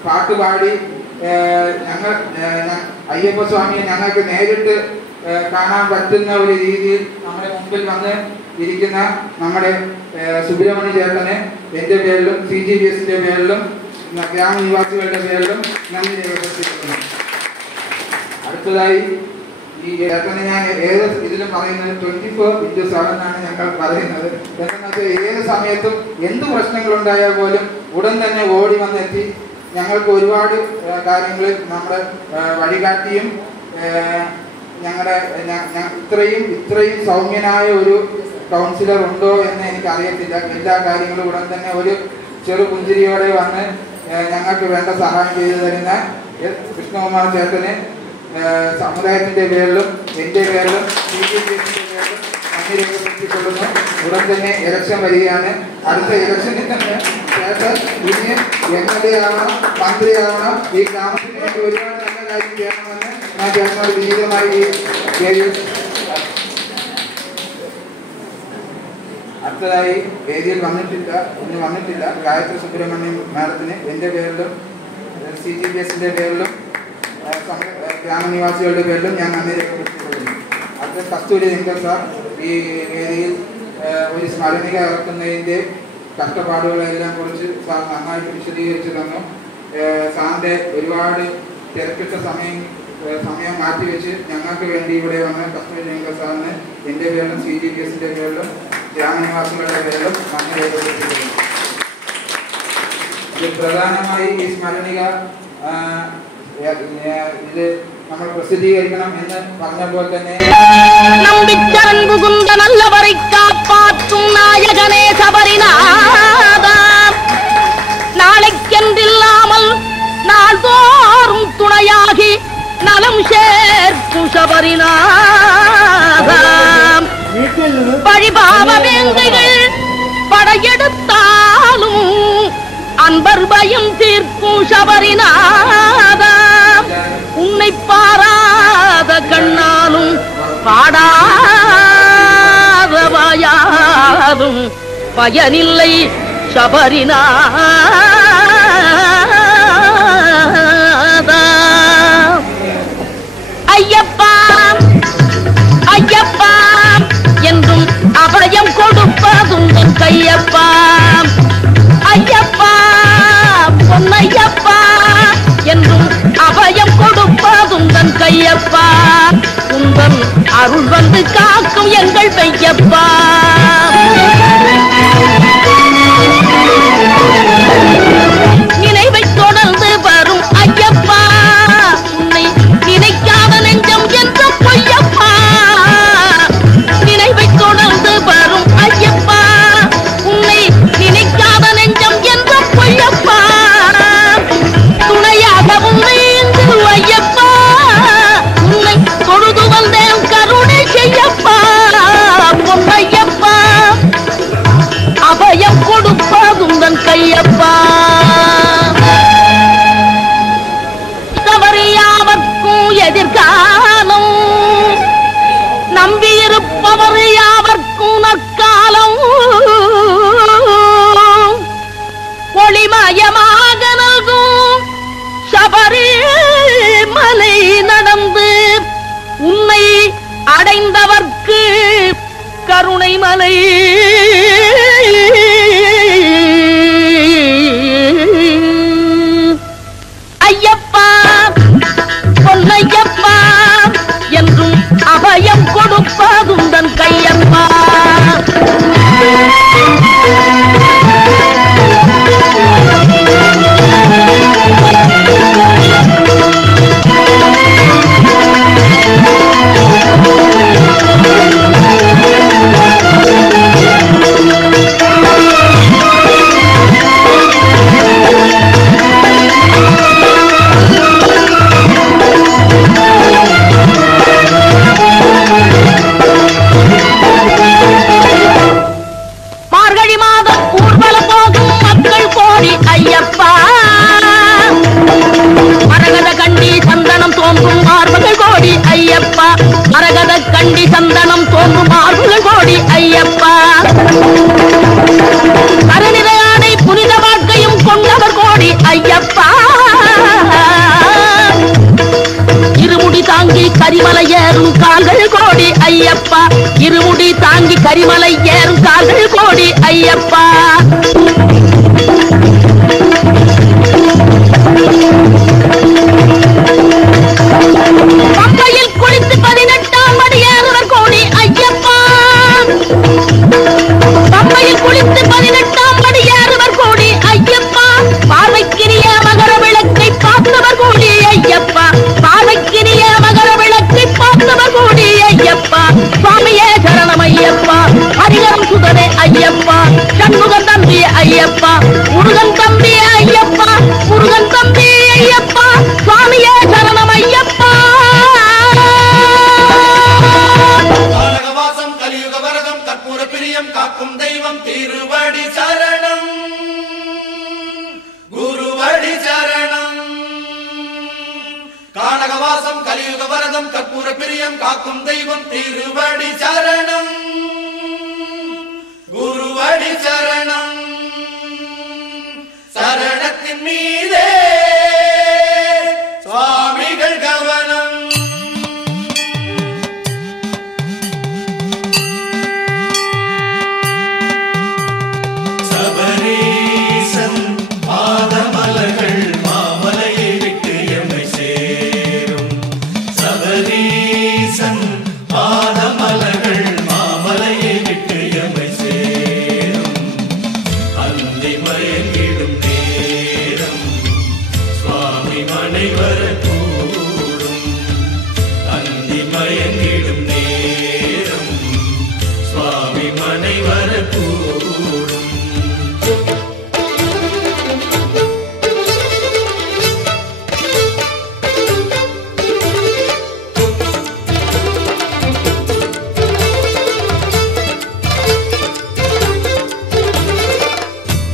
പാട്ടുപാടി അയ്യപ്പസ്വാമിയെ ഞങ്ങൾക്ക് നേരിട്ട് കാണാൻ പറ്റുന്ന ഒരു രീതിയിൽ നമ്മുടെ മുമ്പിൽ വന്ന് ഇരിക്കുന്ന നമ്മുടെ സുബ്രഹ്മണ്യ ചേട്ടനെ എൻ്റെ പേരിലും CGBSന്റെ പേരിലും ഗ്രാമനിവാസികളുടെ പേരിലും നന്ദി രേഖപ്പെടുത്തിയിരിക്കുന്നു. അടുത്തതായി ഈ ചേട്ടനെ ഞാൻ ഏത് ഇതിലും പറയുന്നത് 24/7 എന്നാണ് ഞങ്ങൾ പറയുന്നത്. എന്താണെന്ന് വെച്ചാൽ ഏത് സമയത്തും എന്ത് പ്രശ്നങ്ങളുണ്ടായാൽ പോലും ഉടൻ തന്നെ ഓടി വന്നെത്തി ഞങ്ങൾക്ക് ഒരുപാട് കാര്യങ്ങളിൽ നമ്മുടെ വഴികാട്ടിയും ഞങ്ങളുടെ ഇത്രയും സൗമ്യനായ ഒരു കൗൺസിലർ ഉണ്ടോ എന്ന് എനിക്ക് അറിയത്തില്ല. എല്ലാ കാര്യങ്ങളും ഉടൻ തന്നെ ഒരു ചെറു പുഞ്ചിരിയോടെ വന്ന് ഞങ്ങൾക്ക് വേണ്ട സഹായം ചെയ്തു തരുന്ന കൃഷ്ണകുമാർ ചേട്ടന് സമുദായത്തിന്റെ പേരിലും എൻ്റെ പേരിലും CGPSന്റെ പേരിലും നന്ദി രേഖപ്പെടുത്തിക്കൊള്ളുന്നു. ഉടൻ തന്നെ ഇലക്ഷൻ വരികയാണ്. അടുത്ത ഇലക്ഷനിൽ തന്നെ ചേട്ടൻ ഇനി MLA ആവണം, മന്ത്രിയാവണം, ഈ ഗ്രാമത്തിന് വേണ്ടി ഒരുപാട് നല്ല കാര്യം ചെയ്യണമെന്ന് ഞാൻ ചേട്ടനോട് വിനീതമായി അടുത്തതായി വേദിയിൽ വന്നിട്ടില്ല ഗായത്രി സുബ്രഹ്മണ്യം മാഡത്തിന് എൻ്റെ പേരിലും CGPSന്റെ പേരിലും ഗ്രാമനിവാസികളുടെ പേരിലും ഞാൻ നന്ദി രേഖപ്പെടുത്തിക്കൊള്ളുന്നു. അടുത്ത കസ്തൂരി രംഗൻ സാർ ഈ വേദിയിൽ ഒരു സ്മരണിക ഇറക്കുന്നതിൻ്റെ കഷ്ടപ്പാടുകളെല്ലാം കുറിച്ച് സാർ നന്നായിട്ട് വിശദീകരിച്ചു തന്നു. സാറിൻ്റെ ഒരുപാട് തിരക്കിട്ട സമയം മാറ്റിവെച്ച് ഞങ്ങൾക്ക് വേണ്ടി ഇവിടെ വന്ന കസ്തൂരി രംഗൻ സാറിന് എൻ്റെ പേരിലും CGPSന്റെ പേരിലും ഗ്രാമനിവാസികളുടെ പേരിലും നന്ദി രേഖപ്പെടുത്തിക്കൊള്ളുന്നു. ഇത് പ്രധാനമായി ഈ സ്മരണിക ഇത് നമ്മൾ പ്രസിദ്ധീകരിക്കണം എന്ന് പറഞ്ഞപ്പോൾ തന്നെ நாளைக்கென்றில்லாமல் நாள்தோறும் துணையாகி நலம் சேர்க்கும் சபரிநாதம் வழிபாவ வேங்கைகள் படையெடுத்தாலும் அன்பர் பயம் தீர்க்கும் சபரிநாதம் உன்னை பாராத கண்ணாலும் பாடாத வாயாலும் பயனில்லை சபரிநாதம். ஐயப்பா ஐயப்பா என்றும் அபயம் கொடுப்பதும் கையப்பா. ஐயப்பா பொன்னையப்பா என்றும் அபயம் கொடுப்பதும் தன் கையப்பா. உந்தன் அருள் வந்து காக்கும் எங்கள் மெய்யப்பா. நினைவை தொடர்ந்து வரும் ஐயப்பா உன்னை நினைக்காத நெஞ்சம் என்றும் பொய்யப்பா. நினைவை தொடர்ந்து வரும் ஐயப்பா உன்னை நினைக்காத நெஞ்சம் என்றும் பொய்யப்பா. துணையாக உன்னை இங்கு ஐயப்பா உன்னை தொழுது வந்தேன் கருணை செய்யப்பா. பொன்னையப்பா அபயம் கொடுப்பதும் தன் கையப்பா. தவறியாவர்க்கும் எதிர்காலம் நம்பியிருப்பவர் யாவர்க்கும் நற்காலம். ஒளிமயமாக நல்கும் சபரிமலை நடந்து உன்னை அடைந்தவர்க்கு கருணை மலை. ஐயப்பா பொன்னையப்பா என்றும் அபயம் கொடுப்பதும் தன் கையப்பா. மார்கழி மாதம் ஊர்வலம் போகும் மக்கள் கோடி ஐயப்பா. மரகத கண்டி சந்தனம் தோன்றும் மார்புகள் கோடி ஐயப்பா. மரகத கண்டி சந்தனம் தோன்றும் மார்புகள் கோடி ஐயப்பா. கருநிலையானை புனித வாழ்க்கையும் கொண்டவர் கோடி ஐயப்பா. இருமுடி தாங்கி கரிமலை ஏறும் கால்கள் கோடி ஐயப்பா. இருமுடி தாங்கி கரிமலை ஏறும் கால்கள் கோடி ஐயப்பா. பம்பையில் குளித்து 18ஆம் படி ஏறுவர் கோடி ஐயப்பா. பம்பையில் குளித்து 18ஆம் படி ஏறுவர் கோடி ஐயப்பா. பார்வைக்கினிய மகர விளக்கை பார்த்தவர் கோடி ஐயப்பா. பார்வைக்கினிய மகர விளக்கை பார்த்தவர் சுவாமியே சரணமையப்பா ஹரிகரம் சுதனே ஐயப்பா சண்முகன் தம்பி ஐயப்பா முருகன் தம்பி ஐயப்பா முருகன் தம்பி ஐயப்பா சுவாமியே சரணமையப்பா கானகவாசம் கலியுக வரதம் கற்பூர பிரியம் காக்கும் தெய்வம் திருவடி சரணம் குருவடி சரணம் கானகவாசம் கலியுக வரதம் கற்பூர பிரியம் காக்கும் தெய்வம் திருவடி சரணம் குருவடி சரணம் சரணத்தின் மீதே சுவாமிகள் கவனம் சபரீசன் பாதமலர்கள் மாமலையை விட்டு எம்மை சேரும் சபரீசன் பாதமலர்கள் மாமலையை விட்டு எம்மை சேரும் அந்தி மயங்கிடும் நேரம் சுவாமி மனை வரக்கூடும் அந்தி மயங்கிடும் நேரம் சுவாமி மனை வரக்கூடும்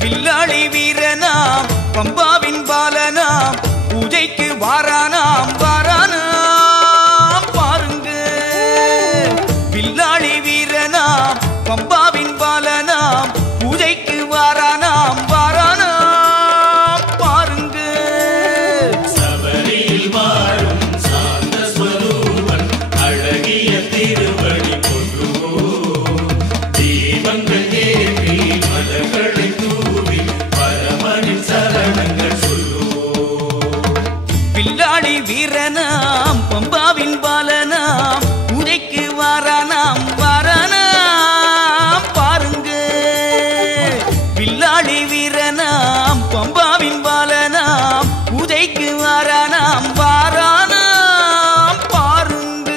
வில்லாளி வீரனாம் பம்பாவின் பாலனாம் பூஜைக்கு வாரானாம் வாரானாம் பாருங்க வில்லாளி வீரனாம் பம்பாவின் பாலனாம் பூஜைக்கு வாரானாம் வாரானாம் பாருங்க சபரியில் வாழும் சாந்த ஸ்வரூபன் அழகிய திருவடி கொள்ளுவோம் தீபங்கள் ஏற்றி மலர்களை தூவி பரமனின் சரணங்கள் சொல்லுவோம் வில்லாளி வீரனாம் பம்பாவின் பாலனாம் பூஜைக்கு வாரானாம் வாரானாம் பாருங்க வில்லாளி வீரனாம் பம்பாவின் பாலனாம் பூஜைக்கு வாரானாம் வாரானாம் பாருங்க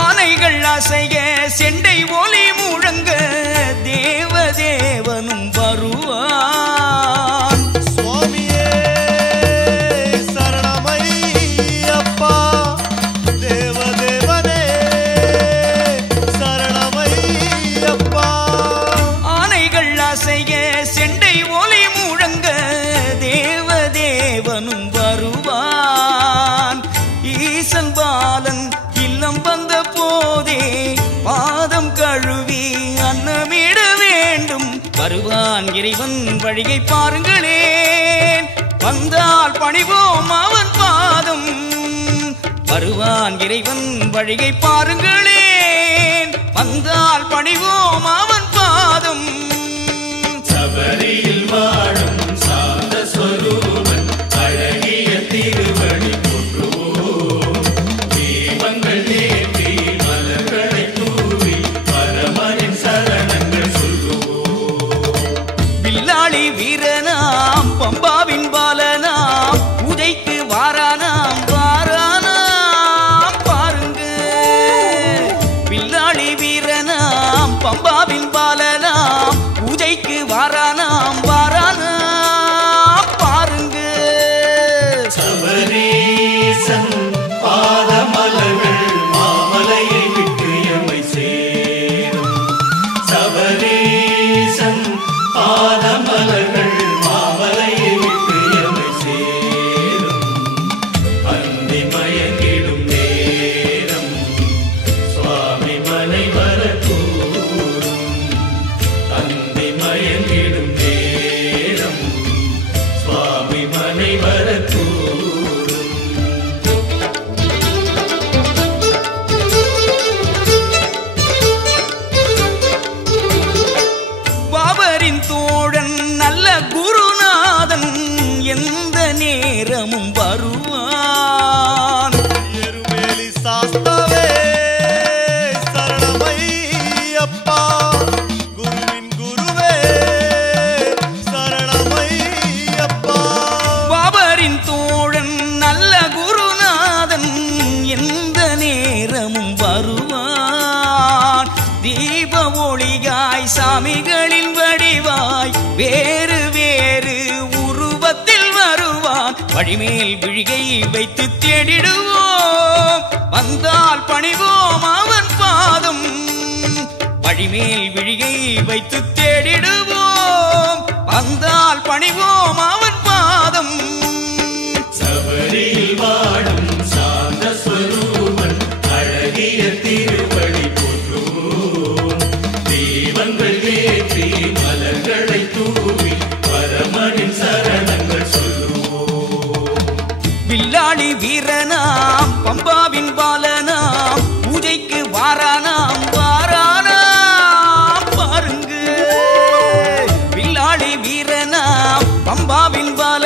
ஆனைகள் அசைய செண்டை ஒலி முழங்க தேவதேவனும் வருவான் சுவாமியே சரணமையப்பா தேவதேவனே சரணமையப்பா ஆனைகள் அசைய செண்டை ஒலி முழங்க தேவதேவனும் வருவான் ஈசன் பாலன் இல்லம் வந்த போதே பாதம் கழுவி அன்னமிட வேண்டும் வருவான் இறைவன் வழியை பாருங்களேன் வந்தால் பணிவோம் அவன் பாதம் வருவான் இறைவன் வழியை பாருங்களேன் வந்தால் பணிவோம் அவன் பாதம் சபரியில் வாழும் சாந்த ஸ்வரூபன் அழகிய திருவடி கொள்ளுவோம் தீபங்கள் ஏற்றி மலர்களை தூவி பரமனின் சரணங்கள் சொல்லுவோம் வில்லாளி வீரனாம் பம்பாவின் பாலனாம் பூஜைக்கு வாரானாம் வாரானாம் பாருங்க வில்லாளி வீரனாம் பம்பாவின் பாலனாம் பூஜைக்கு வாரானாம் வாரானாம் பாருங்க சபரீசன் பாதமலர்கள் மாமலையை விட்டு எம்மை சேரும் சபரீசன் பாதமலர்கள் மாமலையை விட்டு எம்மை சேரும் வழிமேல் விழிகை வைத்து தேடிடுவோம் வந்தால் பணிவோம் அவன் பாதம் வழிமேல் விழிகை வைத்து தேடிடுவோம் வந்தால் பணிவோம் அவன் பாதம் சபரியில் வாடும் சாந்த ஸ்வரூபன் அழகிய திருவடி போற்றுவோம் தீபங்கள் ஏற்றி மலர்களை தூவி பரமனின் சரணங்கள் சொல்லுவோம் வில்லாளி வீரனாம் பம்பாவின் பாலனாம் பூஜைக்கு வாரானாம் வாரானாம் பாருங்க வில்லாளி வீரனாம் பம்பாவின் பால